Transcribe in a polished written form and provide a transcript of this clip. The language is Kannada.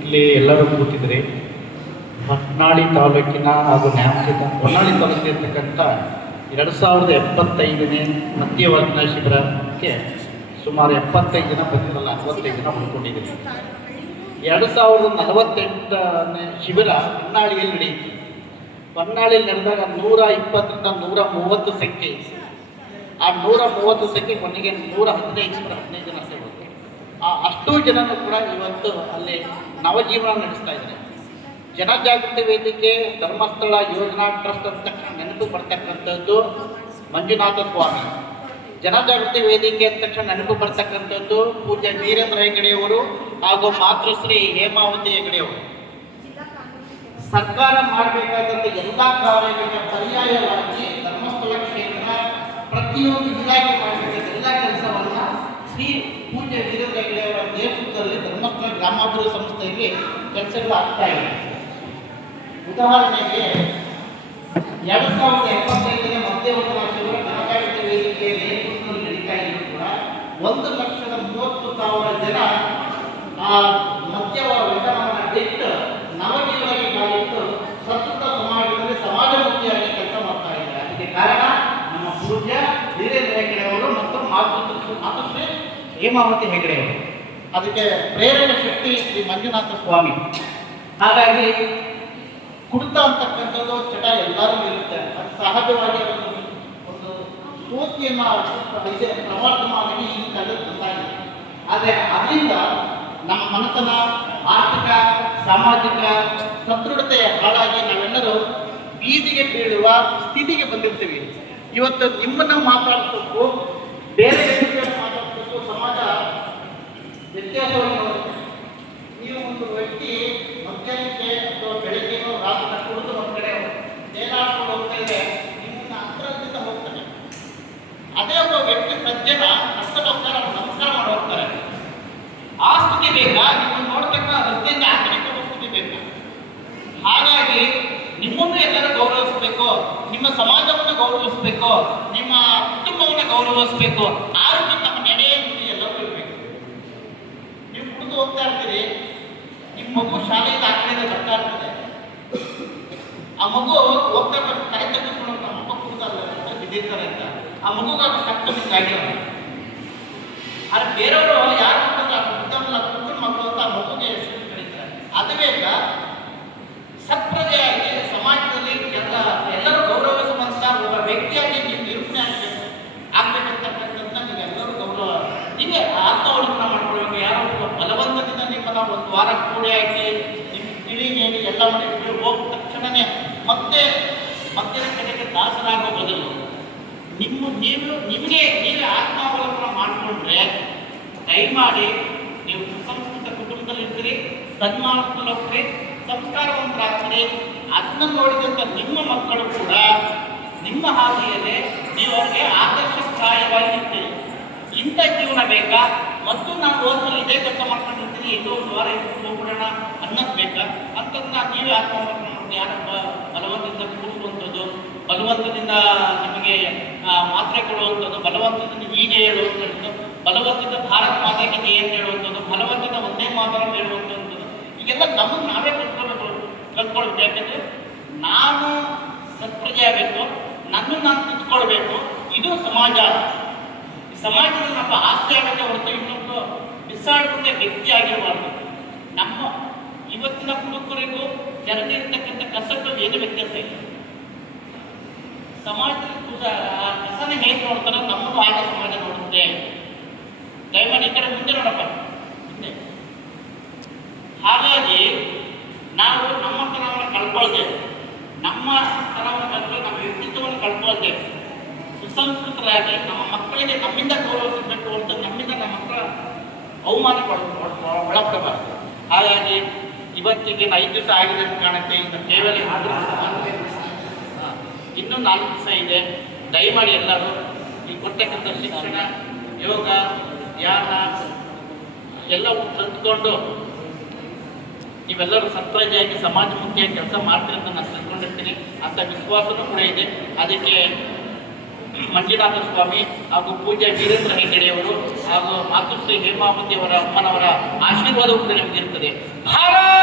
ಇಲ್ಲಿ ಎಲ್ಲರೂ ಕೂತಿದ್ರಿ. ಹೊನ್ನಾಳಿ ತಾಲೂಕಿನ ಹಾಗೂ ಹೊನ್ನಾಳಿ ತಾಲೂಕಿರ್ತಕ್ಕಂಥ 2075ನೇ ಮಧ್ಯವರ್ಗನ ಶಿಬಿರಕ್ಕೆ ಸುಮಾರು 75 ಜನ ಬಂದಿರಲ್ಲ, 65 ಜನ ಉಳ್ಕೊಂಡಿದ್ದೀರಿ. 2048ನೇ ಶಿಬಿರ ಹೊನ್ನಾಳಿಯಲ್ಲಿ ನಡೆಯಿತು. ಹೊನ್ನಾಳಿಯಲ್ಲಿ ನಡೆದಾಗ 120ರಿಂದ 130 ಸಂಖ್ಯೆ. ಆ 130 ಸಂಖ್ಯೆ ಕೊನೆಗೆ 115 ಜನ ಅಷ್ಟೇ ಬಂದರು. ಅಷ್ಟೂ ಜನರು ಕೂಡ ಇವತ್ತು ಅಲ್ಲಿ ನವಜೀವನ ನಡೆಸ್ತಾ ಇದ್ದಾರೆ. ಜನಜಾಗೃತಿ ವೇದಿಕೆ ಧರ್ಮಸ್ಥಳ ಯೋಜನಾ ಟ್ರಸ್ಟ್ ಅಂತ ತಕ್ಷಣ ನೆನಪು ಬರ್ತಕ್ಕಂಥದ್ದು ಮಂಜುನಾಥ ಸ್ವಾಮಿ. ಜನಜಾಗೃತಿ ವೇದಿಕೆ ಅಂದ ತಕ್ಷಣ ನೆನಪು ಬರ್ತಕ್ಕಂಥದ್ದು ಪೂಜ್ಯ ವೀರೇಂದ್ರ ಹೆಗಡೆಯವರು ಹಾಗೂ ಮಾತೃಶ್ರೀ ಹೇಮಾವತಿ ಹೆಗಡೆಯವರು. ಸರ್ಕಾರ ಮಾಡಬೇಕಾದಂಥ ಎಲ್ಲ ಕಾರ್ಯಗಳಿಗೆ ಪರ್ಯಾಯವಾಗಿ ಧರ್ಮಸ್ಥಳ ಕ್ಷೇತ್ರ ಪ್ರತಿಯೊಂದು ಇಲಾಖೆ ಮಾಡಬೇಕಾದ ಎಲ್ಲ ಕೆಲಸವನ್ನ ಶ್ರೀ ಪೂಜ್ಯ ವೀರೇಂದ್ರ ಹೆಗಡೆಯವರ ನೇತೃತ್ವದಲ್ಲಿ ಧರ್ಮಸ್ಥಳ ಗ್ರಾಮಾಭಿವೃದ್ಧಿ ಸಂಸ್ಥೆಗೆ ಕೆಲಸಗಳು ಆಗ್ತಾ ಇದೆ. ಉದಾಹರಣೆಗೆ 2075ನೇ ಮಧ್ಯವರ್ಗನ ಶಿಬಿರ ಜನಜಾಗೃತಿ ವೇದಿಕೆಯ ನೇತೃತ್ವದಲ್ಲಿ ನಡೀತಾ ಇದ್ದು ಕೂಡ 1,30,000 ಜನ ಆ ಮಧ್ಯವರ್ಗವನ್ನು ಬಿಟ್ಟು ನವಜೀವನಕ್ಕೆ ಕಾಲಿಟ್ಟು ಪ್ರಸ್ತುತ ಸಮಾಜದಲ್ಲಿ ಸಮಾಜಮುಖಿಯಾಗಿ ಕೆಲಸ ಮಾಡ್ತಾ ಇದ್ದಾರೆ. ಅದಕ್ಕೆ ಕಾರಣ ನಮ್ಮ ಪೂಜ್ಯ ವೀರೇಂದ್ರ ಹೆಗಡೆಯವರು ಮತ್ತು ಮಾತೃಶ್ರೀ ಹೇಮಾವತಿ ಹೆಗಡೆಯವರು. ಅದಕ್ಕೆ ಪ್ರೇರಕ ಶಕ್ತಿ ಶ್ರೀ ಮಂಜುನಾಥ ಸ್ವಾಮಿ. ಹಾಗಾಗಿ ಕುಡಿತ ಅಂತಕ್ಕಂಥದ್ದು ಚಟ ಎಲ್ಲರೂ ಇರುತ್ತೆ. ಅದು ಸಹಜವಾಗಿ ಒಂದು ಸ್ಫೂರ್ತಿಯನ್ನು ಪ್ರವರ್ತಮಾನವಾಗಿ ಈ ಕಾಲದಲ್ಲಿ ಬಂದಾಗಿದೆ. ಆದರೆ ಅದರಿಂದ ನಮ್ಮ ಮನತನ ಆರ್ಥಿಕ ಸಾಮಾಜಿಕ ಸದೃಢತೆ ಹಾಳಾಗಿ ನಾವೆಲ್ಲರೂ ಬೀದಿಗೆ ಬೀಳುವ ಸ್ಥಿತಿಗೆ ಬಂದಿರ್ತೀವಿ. ಇವತ್ತು ನಿಮ್ಮನ್ನು ಮಾತಾಡಿಸೋಕ್ಕೂ ಬೇರೆ ವ್ಯಕ್ತಿಗಳನ್ನು ಮಾತಾಡಿಸೋಕ್ಕೂ ಸಮಾಜ ವ್ಯತ್ಯಾಸವನ್ನು ನೋಡುತ್ತೆ. ನೀವು ಒಂದು ವ್ಯಕ್ತಿ ಮಧ್ಯಾಹ್ನಕ್ಕೆ ಅಥವಾ ಬೆಳಗ್ಗೆನೋ ರಾತ್ರಿ ಕುಡಿದು ಒಂದು ಕಡೆ ತೇಲಾಡ್ಕೊಂಡು ಹೋಗ್ತಾ ಇದೆ, ನಿಮ್ಮನ್ನ ಹತ್ತಿರದಿಂದ ಹೋಗ್ತಾನೆ. ಅದೇ ಒಬ್ಬ ವ್ಯಕ್ತಿ ಸಜ್ಜನ ಹತ್ತಿರ ಹೋಗ್ತಾರೆ, ನಮಸ್ಕಾರ ಮಾಡಿ ಹೋಗ್ತಾರೆ. ಆ ಸ್ಥಿತಿ ಬೇಕಾ? ನಿಮ್ಮನ್ನು ನೋಡ್ತಕ್ಕ ರಸ್ತೆಯಿಂದ ಆಂತರಿಕ ಸ್ಥಿತಿ ಬೇಕಾ? ಹಾಗಾಗಿ ನಿಮ್ಮನ್ನು ಎಲ್ಲರೂ ಗೌರವಿಸಬೇಕು, ನಿಮ್ಮ ಸಮಾಜವನ್ನು ಗೌರವಿಸಬೇಕು, ನಿಮ್ಮ ಕುಟುಂಬವನ್ನು ಗೌರವಿಸಬೇಕು. ಆ ರೀತಿ ನಮ್ಮ ನಡೆ ಎಲ್ಲವೂ ಇರಬೇಕು. ನೀವು ಕುಡಿದು ಹೋಗ್ತಾ ಇರ್ತೀರಿ, ನಿಮ್ಮ ಮಗು ಶಾಲೆಯಿಂದ ಆ ಕಡೆಯಿಂದ ಬರ್ತಾ ಇರ್ತದೆ. ಆ ಮಗು ಹೋಗ್ತಾ ಕೈ ತೆಗೆದುಕೊಂಡು ನಮ್ಮ ಮಗ ಕುಡಿದಲ್ಲ ಬಿದ್ದಿರ್ತಾರೆ ಅಂತ ಆ ಮಗುಗಾಗ ಸಕ್ಕತ್ತು ಆಗಿರೋದು. ಆದರೆ ಬೇರೆಯವರು ಯಾರು ಕುಡಿದಲ್ಲ ಕುಟುಂಬ ಮಕ್ಕಳು ಅಂತ ಆ ಮಗುಗೆ ಹೆಸರು ಕರೀತಾರೆ. ಅದುವೇ ಸತ್ಪ್ರಜೆಯಾಗಿ ಸಮಾಜದಲ್ಲಿ ಎಲ್ಲರೂ ಗೌರವಿಸುವಂಥ ಒಬ್ಬ ವ್ಯಕ್ತಿಯಾಗಿ ನೀವು ನಿರೂಪಣೆ ಆಗ್ಬೇಕಂತಕ್ಕಂಥದ್ದನ್ನ ನೀವೆಲ್ಲರೂ ಗೌರವ ನೀವೇ ಆತ್ಮಾವಲೋಕನ ಮಾಡ್ಕೊಳ್ಬೇಕು. ಯಾರೋ ಬಲವಂತದಿಂದ ನಿಮ್ಮನ್ನ ಒಂದು ವಾರ ಕೂಡಿ ಹಾಕಿ ನಿಮ್ಮ ತಿಳಿಗೇನಿ ಎಲ್ಲ ಮಾಡಿ ಹೋಗಿದ ತಕ್ಷಣವೇ ಮತ್ತೆ ಮಧ್ಯದ ಕಡೆಗೆ ದಾಸರಾಗೋ ಬದಲು ನಿಮಗೆ ನೀವೇ ಆತ್ಮಾವಲೋಕನ ಮಾಡಿಕೊಂಡ್ರೆ ದಯಮಾಡಿ ನೀವು ಸುಸಂಸ್ಕೃತ ಕುಟುಂಬದಲ್ಲಿ ಇರ್ತೀರಿ, ಸನ್ಮಾನದಲ್ಲಿ ಹೋಗ್ತೀರಿ, ಸಂಸ್ಕಾರವಂತರಾಗ್ತೀರಿ. ಅದನ್ನು ನೋಡಿದಂಥ ನಿಮ್ಮ ಮಕ್ಕಳು ಕೂಡ ನಿಮ್ಮ ಹಾದಿಯಲ್ಲೇ ನೀವು ಅವರಿಗೆ ಆದರ್ಶಪ್ರಾಯವಾಗಿರ್ತೀರಿ. ಇಂಥ ಜೀವನ ಬೇಕಾ? ಮತ್ತು ನಾವು ಓದ್ನಲ್ಲಿ ಇದೇ ಕೆಲಸ ಮಾಡ್ಕೊಂಡಿರ್ತೀರಿ, ಎಲ್ಲೋ ಒಂದು ವಾರ ಹೋಗ್ಬಿಡೋಣ ಅನ್ನೋದು ಬೇಕಾ ಅಂತಂದು ನೀವೇ ಆತ್ಮವಲೋಕನ ಮಾಡಿ ಯಾರ ಬಲವಂತದಿಂದ ಕೂರಿಸುವಂಥದ್ದು, ಬಲವಂತದಿಂದ ನಿಮಗೆ ಮಾತ್ರೆ ಕೊಡುವಂಥದ್ದು, ಬಲವಂತದಿಂದ ಹೀಗೆ ಹೇಳುವಂಥದ್ದು, ಬಲವಂತದಿಂದ ಭಾರತ ಮಾತೆಗೆ ಜಯ ಅಂತ ಹೇಳುವಂಥದ್ದು, ಬಲವಂತದಿಂದ ಒಂದೇ ಮಾತನ್ನು ಹೇಳುವಂಥದ್ದು, ಈಗೆಲ್ಲ ನಮಗೆ ನಾವೇ ಕಲ್ತ್ಕೊಳ್ಬೇಕು. ಯಾಕೆಂದರೆ ನಾನು ಸತ್ಪ್ರಜೆ ಆಗಬೇಕು, ನನ್ನನ್ನು ನಾನು ತಿಳ್ಕೊಳ್ಬೇಕು. ಇದು ಸಮಾಜ. ಈ ಸಮಾಜದಲ್ಲಿ ನಮ್ಮ ಆಸ್ತಿ ಆಗುತ್ತೆ ಹೊರತು ಇನ್ನೊಂದು ಬಿಸಾಡುವಂಥ ವ್ಯಕ್ತಿ ಆಗಿರಬಾರ್ದು. ನಮ್ಮ ಇವತ್ತಿನ ಹುಡುಗರಿಗೂ ಜನರಿರ್ತಕ್ಕಂಥ ಕಸಟ್ಟು ಏನು ವ್ಯತ್ಯಾಸ ಇದೆ? ಸಮಾಜದಲ್ಲಿ ಕಸನ ಹೇಗೆ ನೋಡ್ತಾರೋ ನಮ್ಮನ್ನು ಆಗ ಸಮಾಜ ನೋಡುತ್ತೆ. ದಯಮಾಡಿ ಈ ಕಡೆ ಮುಂದೆ ನೋಡಪ್ಪ, ಹಿಂದೆ. ಹಾಗಾಗಿ ನಾವು ನಮ್ಮ ತನವನ್ನು ಕಳ್ಕೊಳ್ತೇವೆ, ನಮ್ಮ ವ್ಯಕ್ತಿತ್ವವನ್ನು ಕಳ್ಕೊಳ್ತೇವೆ. ಸುಸಂಸ್ಕೃತರಾಗಿ ನಮ್ಮ ಮಕ್ಕಳಿಗೆ ನಮ್ಮಿಂದ ಗೌರವಿಸಬೇಕು ಅಂತ ನಮ್ಮಿಂದ ನಮ್ಮ ಮಕ್ಕಳ ಅವಮಾನ ಒಳಪಡಬಾರದು. ಹಾಗಾಗಿ ಇವತ್ತಿಗೆ 5 ದಿವಸ ಆಗಿದೆ ಅಂತ ಕಾಣುತ್ತೆ. ಇನ್ನು ಕೇವಲ ಇನ್ನೂ 4 ದಿವಸ ಇದೆ. ದಯಮಾಡಿ ಎಲ್ಲರೂ ಈ ಕೊಡ್ತಕ್ಕಂಥ ಶಿಕ್ಷಣ, ಯೋಗ, ಧ್ಯಾನ ಎಲ್ಲವೂ ಕಲ್ತ್ಕೊಂಡು ನೀವೆಲ್ಲರೂ ಸತ್ಪ್ರಜೆಯಾಗಿ ಸಮಾಜಮುಖಿಯಾಗಿ ಕೆಲಸ ಮಾಡ್ತೀರಿ ಅಂತ ನಾನು ತಿಳ್ಕೊಂಡಿರ್ತೀನಿ. ಅಂಥ ವಿಶ್ವಾಸನೂ ಕೂಡ ಇದೆ. ಅದಕ್ಕೆ ಮಂಜುನಾಥ ಸ್ವಾಮಿ ಹಾಗೂ ಪೂಜ್ಯ ವೀರೇಂದ್ರ ಹೆಗ್ಗಡೆಯವರು ಹಾಗೂ ಮಾತುಶ್ರೀ ಹೇಮಾವತಿ ಅವರ ಅಮ್ಮನವರ ಆಶೀರ್ವಾದವು ಕೂಡ ನಿಮಗಿರುತ್ತದೆ. ಭಾರತ